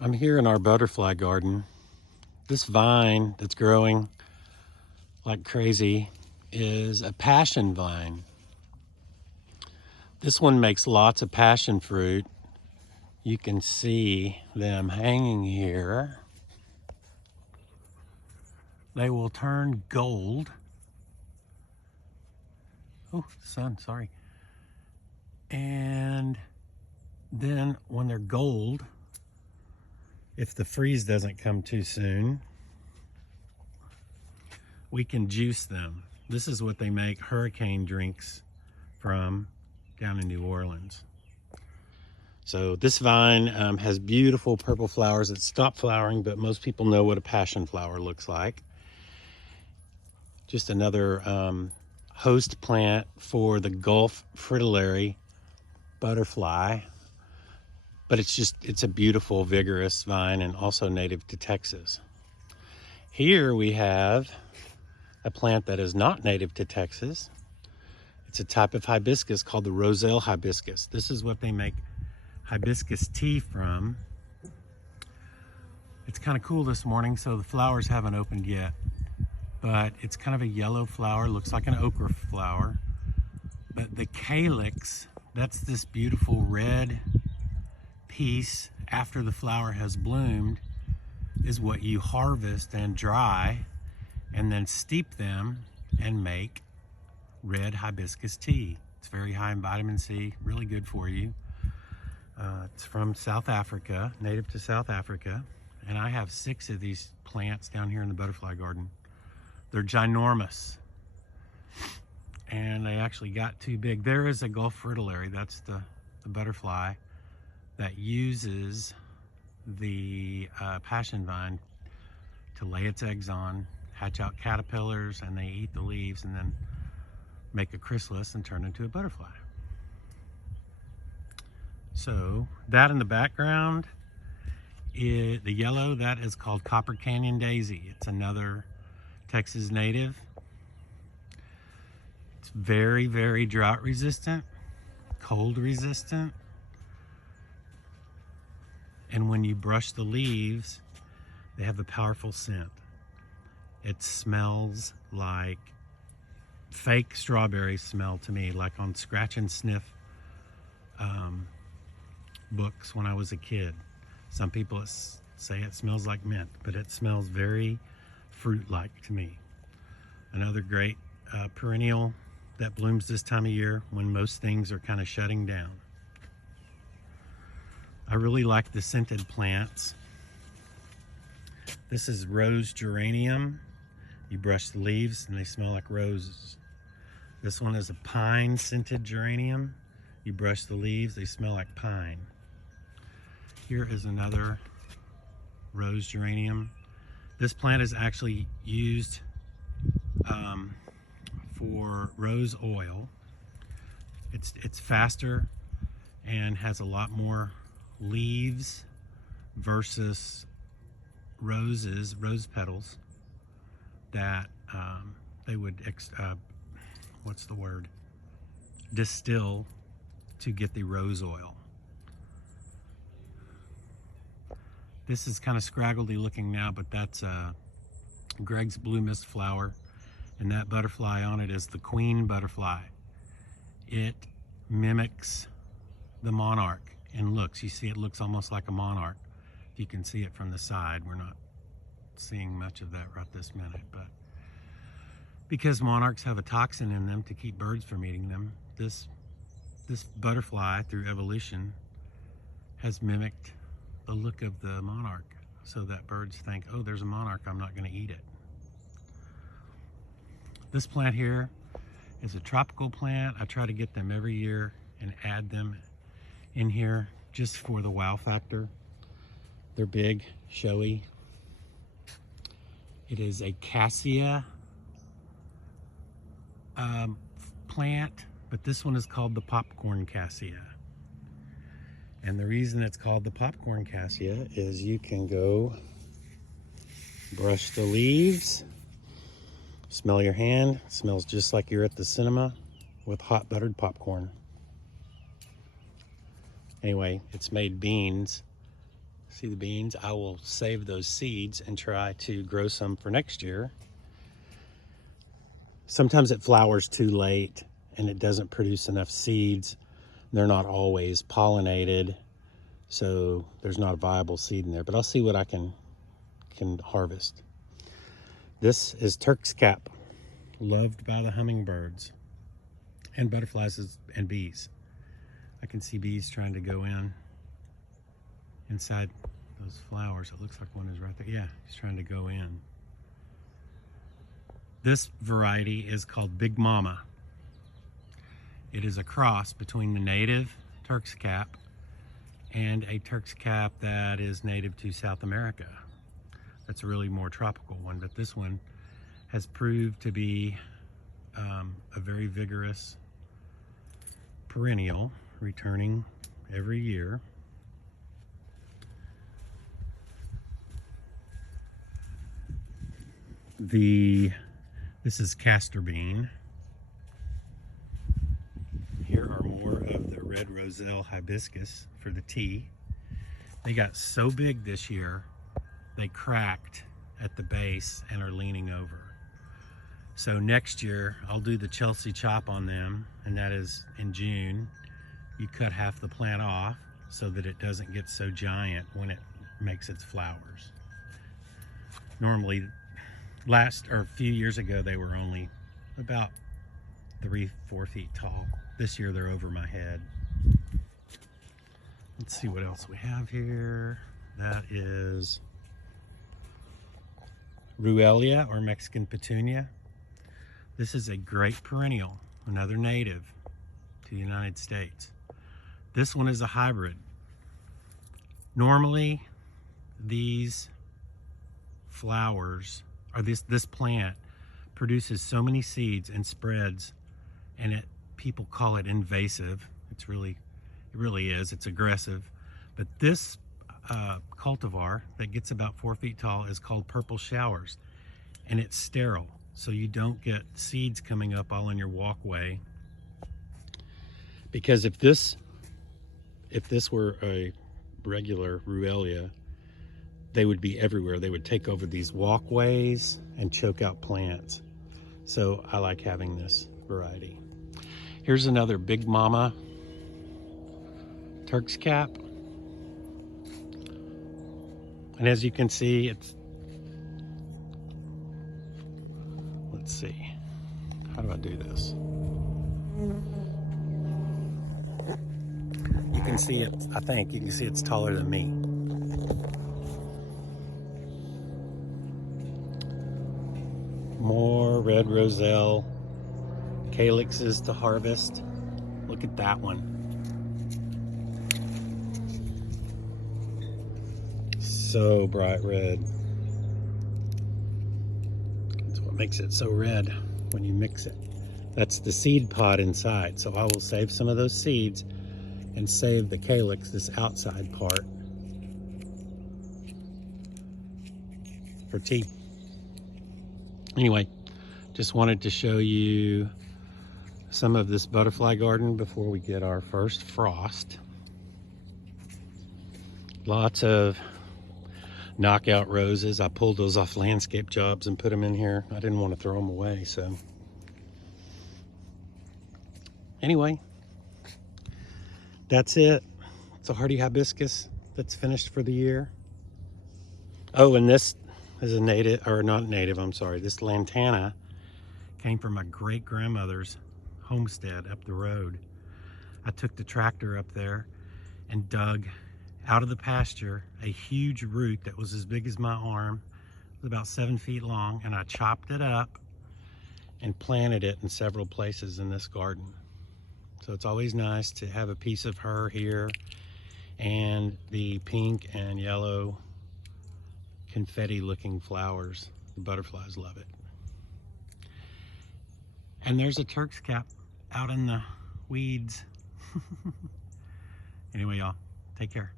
I'm here in our butterfly garden. This vine that's growing like crazy is a passion vine. This one makes lots of passion fruit. You can see them hanging here. They will turn gold. Oh, sun, sorry. And then when they're gold, if the freeze doesn't come too soon, we can juice them. This is what they make hurricane drinks from down in New Orleans. So this vine has beautiful purple flowers that stop flowering, but most people know what a passion flower looks like. Just another host plant for the Gulf fritillary butterfly. But it's a beautiful, vigorous vine and also native to Texas. Here we have a plant that is not native to Texas. It's a type of hibiscus called the Roselle hibiscus. This is what they make hibiscus tea from. It's kind of cool this morning, so the flowers haven't opened yet, but it's kind of a yellow flower, looks like an okra flower. But the calyx, that's this beautiful red piece after the flower has bloomed, is what you harvest and dry and then steep them and make red hibiscus tea. It's very high in vitamin C, really good for you. It's from South Africa, native to South Africa, and I have 6 of these plants down here in the butterfly garden. They're ginormous, and they actually got too big. There is a Gulf fritillary, that's the butterfly that uses the passion vine to lay its eggs on, hatch out caterpillars, and they eat the leaves and then make a chrysalis and turn into a butterfly. So that in the background, the yellow, that is called Copper Canyon Daisy. It's another Texas native. It's very, very drought resistant, cold resistant. And when you brush the leaves, they have a powerful scent. It smells like fake strawberry smell to me, like on scratch and sniff books when I was a kid. Some people say it smells like mint, but it smells very fruit-like to me. Another great perennial that blooms this time of year when most things are kind of shutting down. I really like the scented plants. This is rose geranium. You brush the leaves and they smell like roses. This one is a pine scented geranium. You brush the leaves, they smell like pine. Here is another rose geranium. This plant is actually used for rose oil. It's faster and has a lot more leaves versus rose petals that they would distill to get the rose oil. This is kind of scraggly looking now, but that's Greg's blue mist flower, and that butterfly on it is the queen butterfly. It mimics the monarch and looks, you see it looks almost like a monarch. If you can see it from the side, we're not seeing much of that right this minute, but because monarchs have a toxin in them to keep birds from eating them, this butterfly through evolution has mimicked the look of the monarch so that birds think, oh, there's a monarch, I'm not going to eat it. This plant here is a tropical plant. I try to get them every year and add them in here just for the wow factor. They're big, showy. It is a cassia plant, but this one is called the popcorn cassia. And the reason it's called the popcorn cassia is you can go brush the leaves, smell your hand. It smells just like you're at the cinema with hot buttered popcorn. Anyway, it's made beans See the beans? I will save those seeds and try to grow some for next year. Sometimes it flowers too late and it doesn't produce enough seeds. They're not always pollinated, so there's not a viable seed in there, but I'll see what I can harvest. This is Turk's Cap, loved by the hummingbirds and butterflies and bees. I can see bees trying to go inside those flowers. It looks like one is right there. Yeah, he's trying to go in. This variety is called Big Mama. It is a cross between the native Turk's Cap and a Turk's Cap that is native to South America. That's a really more tropical one, but this one has proved to be a very vigorous perennial, returning every year. This is castor bean. Here are more of the red roselle hibiscus for the tea. They got so big this year, they cracked at the base and are leaning over. So next year, I'll do the Chelsea chop on them, and that is in June. You cut half the plant off so that it doesn't get so giant when it makes its flowers. Normally, a few years ago, they were only about 3-4 feet tall. This year, they're over my head. Let's see what else we have here. That is Ruellia, or Mexican petunia. This is a great perennial, another native to the United States. This one is a hybrid. Normally, these flowers, or this plant produces so many seeds and spreads, and people call it invasive. It really is. It's aggressive. But this cultivar that gets about 4 feet tall is called Purple Showers, and it's sterile, so you don't get seeds coming up all in your walkway. Because if this were a regular Ruellia, they would be everywhere. They would take over these walkways and choke out plants. So I like having this variety. Here's another Big Mama Turk's Cap. And as you can see, let's see, how do I do this? You can see it, I think you can see it's taller than me. More red roselle calyxes to harvest. Look at that one. So bright red. That's what makes it so red when you mix it. That's the seed pod inside. So I will save some of those seeds and save the calyx, this outside part, for tea. Anyway, just wanted to show you some of this butterfly garden before we get our first frost. Lots of knockout roses. I pulled those off landscape jobs and put them in here. I didn't want to throw them away, so. Anyway, that's it. It's a hardy hibiscus that's finished for the year. Oh, and this is a native, or not native, I'm sorry. This lantana came from my great-grandmother's homestead up the road. I took the tractor up there and dug out of the pasture a huge root that was as big as my arm. It was about 7 feet long, and I chopped it up and planted it in several places in this garden. So it's always nice to have a piece of her here, and the pink and yellow confetti looking flowers. The butterflies love it. And there's a Turk's Cap out in the weeds. Anyway, y'all, take care.